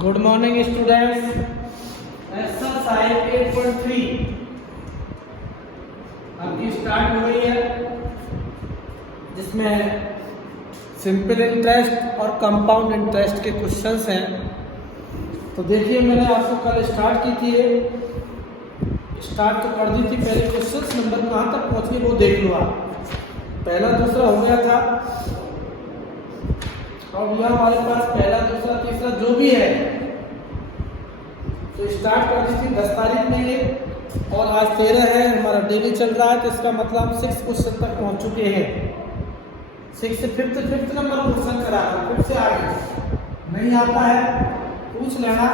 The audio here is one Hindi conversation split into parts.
Good morning students. एक्सरसाइज 8.3 आपकी स्टार्ट हो गई है, जिसमें सिंपल इंटरेस्ट और कंपाउंड इंटरेस्ट के क्वेश्चंस हैं। तो देखिए, मैंने आपको कल स्टार्ट की थी, स्टार्ट तो कर दी थी। पहले क्वेश्चंस नंबर कहाँ तक पहुँचे वो देख लो आप। पहला दूसरा हो गया था, और यहाँ हमारे पास पहला दूसरा तीसरा जो भी है, तो स्टार्ट कर दी थी 10 तारीख में ये, और आज 13 है, हमारा डेली चल रहा है। तो इसका मतलब हम 6 क्वेश्चन तक पहुंच चुके हैं। 6 से फिफ्थ नंबर क्वेश्चन करा था। फिर से आगे नहीं आता है पूछ लेना।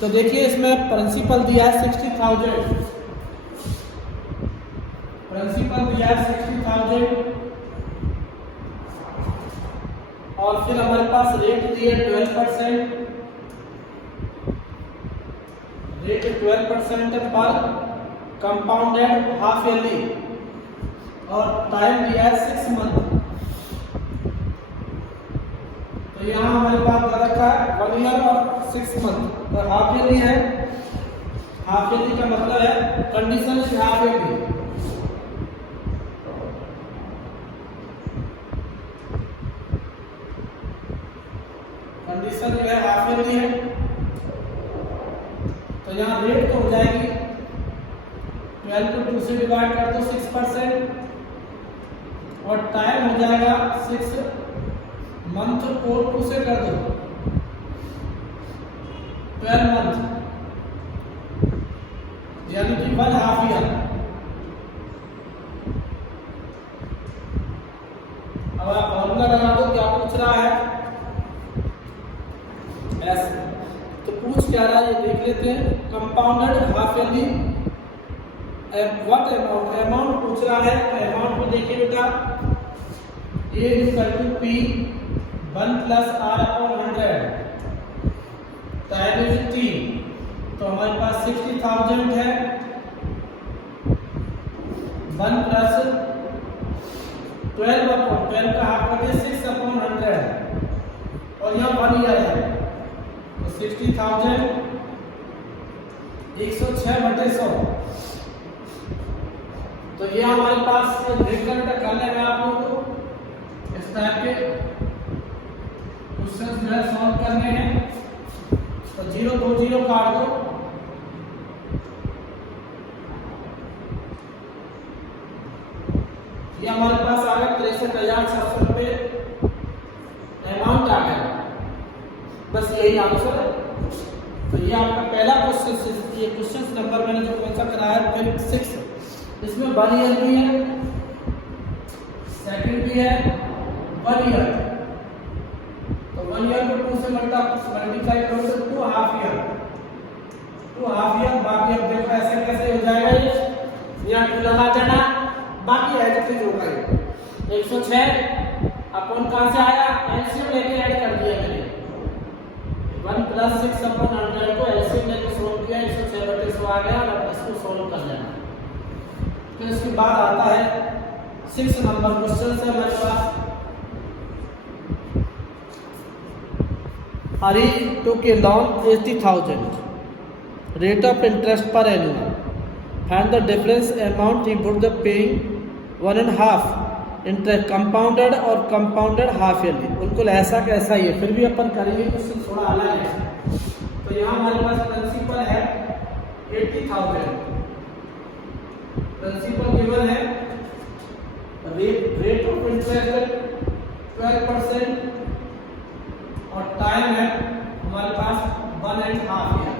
तो देखिए, इसमें प्रिंसिपल दिया है 60,000, प्रिंसिपल दिया है 60,000, और फिर हमारे पास रेट दिए 12%, रेट 12% पर कंपाउंडेड हाफ ईयरली, और टाइम दिया है 6 मंथ। तो यहाँ हमारे पास क्या रखा है 1 ईयर और 6 मंथ, और हाफ ईयरली है। हाफ ईयरली का मतलब है condition is half yearly. Condition जो है हाफ ईयरली है। तो यहाँ रेट तो हो जाएगी 12 को 2 से डिवाइड कर दो 6%, और टाइम हो जाएगा 6 मंथ को 2 से कर दो 12 मंथ, यानी कि 1 हाफ ईयर। अब आप फॉर्मूला लगा दो, क्या पूछ रहा है ऐसे। तो पूछ क्या रहा है ये देख लेते हैं। Compounded half yearly what amount, amount पूछ रहा है। अमाउंट को देखिए बेटा, A = P 1 + R/100, time is T। तो हमारे पास 60,000 है, 1 + 12 का हाफ कर दिया 6/100, और यहाँ 1 ईयर है। तो 60,000 106/100। तो ये हमारे पास रेट करने में आप लोगों को इस टाइप के क्वेश्चन जो है सॉल्व करने हैं। तो 0 2 0 काट दो, ये हमारे पास आ गया 63,700 रुपये अमाउंट आ गया। बस यही आंसर है। तो ये आपका पहला क्वेश्चन, ये क्वेश्चन नंबर मैंने जो कौन सा कराया है 6, इसमें 1 ईयर भी है, सेकंड भी है 1 ईयर। तो 1 ईयर को 2 से मल्टीप्लाई करोगे तो 2 हाफ ईयर, 2 हाफ ईयर। बाकी अब देखो ऐसे कैसे हो जाएगा, ये यहाँ 2 लगा देना, बाकी एडिटिव होगा ये 106 अपन कहाँ से आया, एलसीएम लेके ऐड कर दिया मैंने। 1 + 6/100 को एलसीएम लेके सोल्व किया, 106/100 आ गया, और इसको सोल्व कर लेना। तो इसके बाद आता है 6 नंबर क्वेश्चन से हमारे पास। Ari took a loan 80,000, rate of interest per annum, find the difference amount he would the paying 1.5 interest compounded और कंपाउंडेड हाफ ईयरली। बिल्कुल ऐसा कैसा ही है, फिर भी अपन करेंगे क्वेश्चन थोड़ा अलग है। तो यहाँ हमारे पास प्रिंसिपल है 80,000, प्रिंसिपल गिवन है, रेट ऑफ इंटरेस्ट 12%, और टाइम है हमारे पास 1.5 ईयर।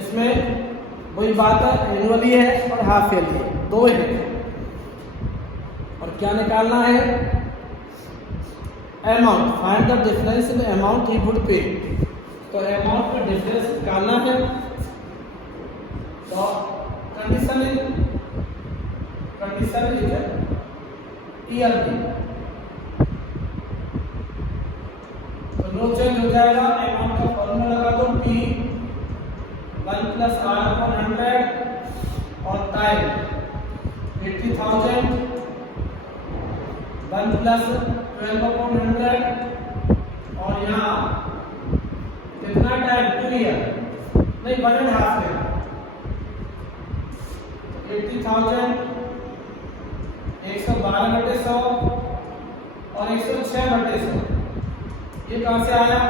इसमें वही बात है, एनुअली है और हाफ ईयरली है, दो है। और क्या निकालना है, amount, find the difference in amount he would पे। तो अमाउंट का डिफरेंस निकालना है। तो कंडीशन इज ईयरली, तो नो चेंज हो जाएगा। अमाउंट का फॉर्मूला लगा दो, P 1 + R/100, और टाइम 80,000, 1 + 12/100, और ईयर, नहीं 1.5 ईयर। 80,000 112/100 और 106/100, ये कहाँ से आया?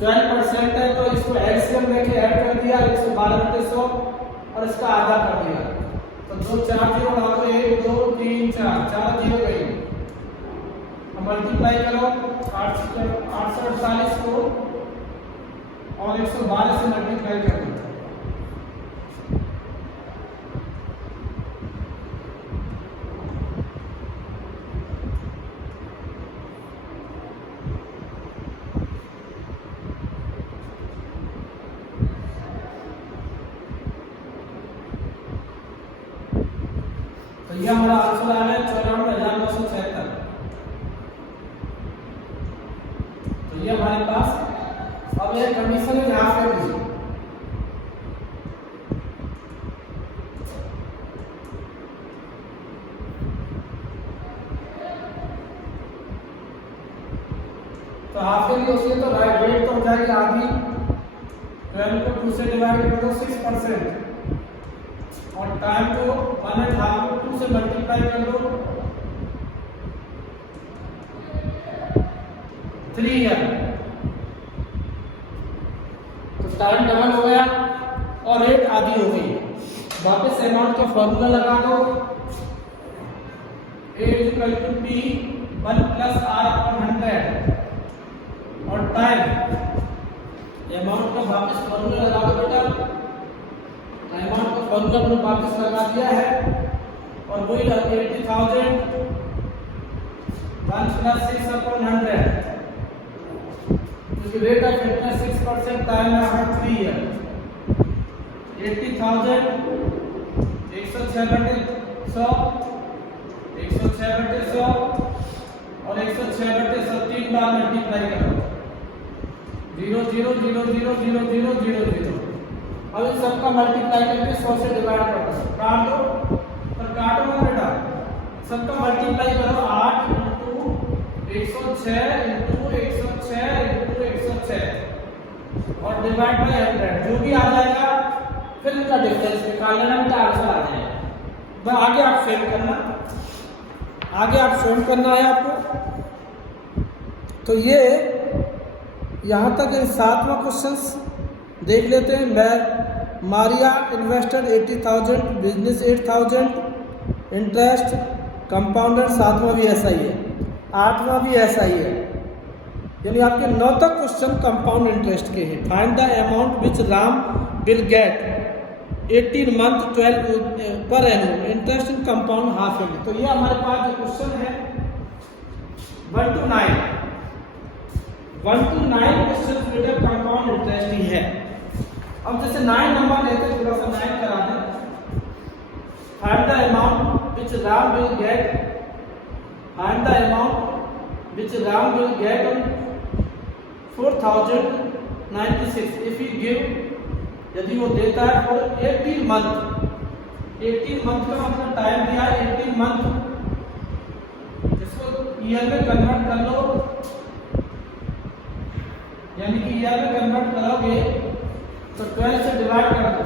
12% है तो इसको एलसीएम लेके ऐड कर दिया 112/100 और इसका आधा कर दिया, तो 2 4 जीरो उड़ा दो, 1 2 3 4 जीरो गई। अब मल्टीप्लाई करो 848 को और 112 से मल्टीप्लाई कर दो। तो ये हमारा आंसर आ रहा है 94,976। तो ये हमारे पास अब ये कंडीशन है यहाँ पे भी, तो हाफ ईयरली होती है तो राइट रेट तो हो जाएगी आधी। 12 को 2 से डिवाइड कर दो 6%, और टाइम को 1.5 को 2 से मल्टीप्लाई कर दो 3 ईयर, तो टाइम डबल हो गया और रेट आधी हो गई। वापस अमाउंट का फॉर्मूला लगा दो, A = P 1 + R/100 और टाइम अमाउंट का वापस फॉर्मूला लगा दो बेटा। अमाउंट का फॉर्मूला हमने वापस लगा दिया है और वही 80,000 1 + 6/100, क्योंकि रेट ऑफ इंटरेस्ट 6%, टाइम है 3 ईयर। 80,000 106/100 106/100 और 106/100 3 बार मल्टीप्लाई करो 0 0 0 0 0 0 0 0। अब इन सबका मल्टीप्लाई करके 100 से डिवाइड कर दो, काट दो, पर काटो मत बेटा, सबका मल्टीप्लाई करो 8 × 106 × 106 × 106 और डिवाइड बाय 100, जो भी आ जाएगा फिर इनका डिफरेंस निकाल लेना, इनका आंसर आ जाएगा। बस आगे आप सेव करना, आगे आप सेव करना है आपको। तो ये यहाँ तक 7वां क्वेश्चन देख लेते हैं। मैं मारिया इन्वेस्टर 80,000, बिजनेस 8,000, इंटरेस्ट कंपाउंडर 7वां भी ऐसा ही है, 8वां भी ऐसा ही है, यानी आपके 9 तक क्वेश्चन कंपाउंड इंटरेस्ट के हैं। Find the amount which Ram will get 18 month 12 per annum interest in compound half yearly. तो ये हमारे पास जो क्वेश्चन है 1 to 9 क्वेश्चन बेटा कंपाउंड इंटरेस्ट ही है। अब जैसे 9 नंबर लेते हैं, थोड़ा सा 9 करा दें। Find the amount which Ram will get, find the amount which Ram will get on 4096 if you give, यदि वो देता है फॉर 18 मंथ। 18 मंथ का मतलब टाइम दिया है 18 मंथ, इसको ईयर में कन्वर्ट कर लो, यानी कि ईयर में कन्वर्ट करोगे तो 12 से डिवाइड कर दो,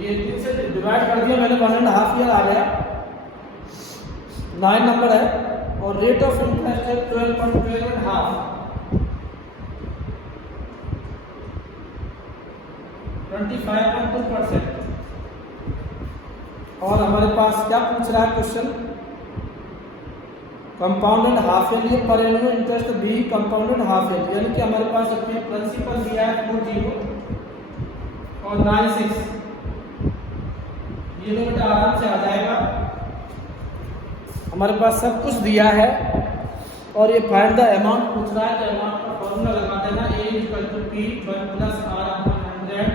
ये 3 से डिवाइड कर दिया मैंने, 1.5 ईयर आ गया। 9 नंबर है और रेट ऑफ इंटरेस्ट है 12.5 25.2%। और हमारे पास क्या पूछ रहा है क्वेश्चन, कंपाउंडेड हाफ ईयरली पर एनुअल इंटरेस्ट भी कंपाउंडेड हाफ ईयरली, यानी कि हमारे पास अपनी प्रिंसिपल दिया है 40 और 96, ये तो बेटा आराम से आ जाएगा, हमारे पास सब कुछ दिया है। और ये फाइंड द अमाउंट पूछ रहा है, तो अमाउंट का फॉर्मूला लगा देना, A = P 1 + R/100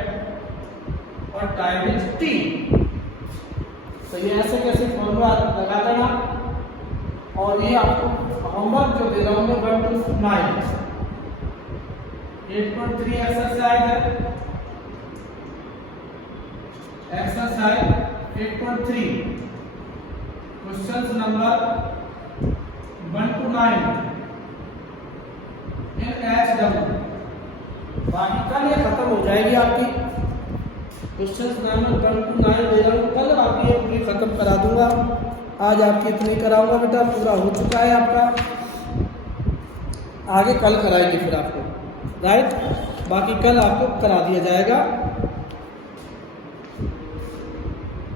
और टाइम इज T। तो ये ऐसे कैसे फॉर्मूला लगा देना। और ये आपको होमवर्क जो दे रहा हूँ मैं 1 to 9, 8.3 एक्सरसाइज है, exercise 8.3 question number 1 to 9 in HW। बाकी कल ये खत्म हो जाएगी आपकी। क्वेश्चन नंबर 1 to 9 दे रहा हूँ, कल आपकी ये पूरी खत्म करा दूंगा। आज आपकी इतनी कराऊंगा बेटा, पूरा हो चुका है आपका। आगे कल कराएंगे फिर आपको, राइट। बाकी कल आपको करा दिया जाएगा।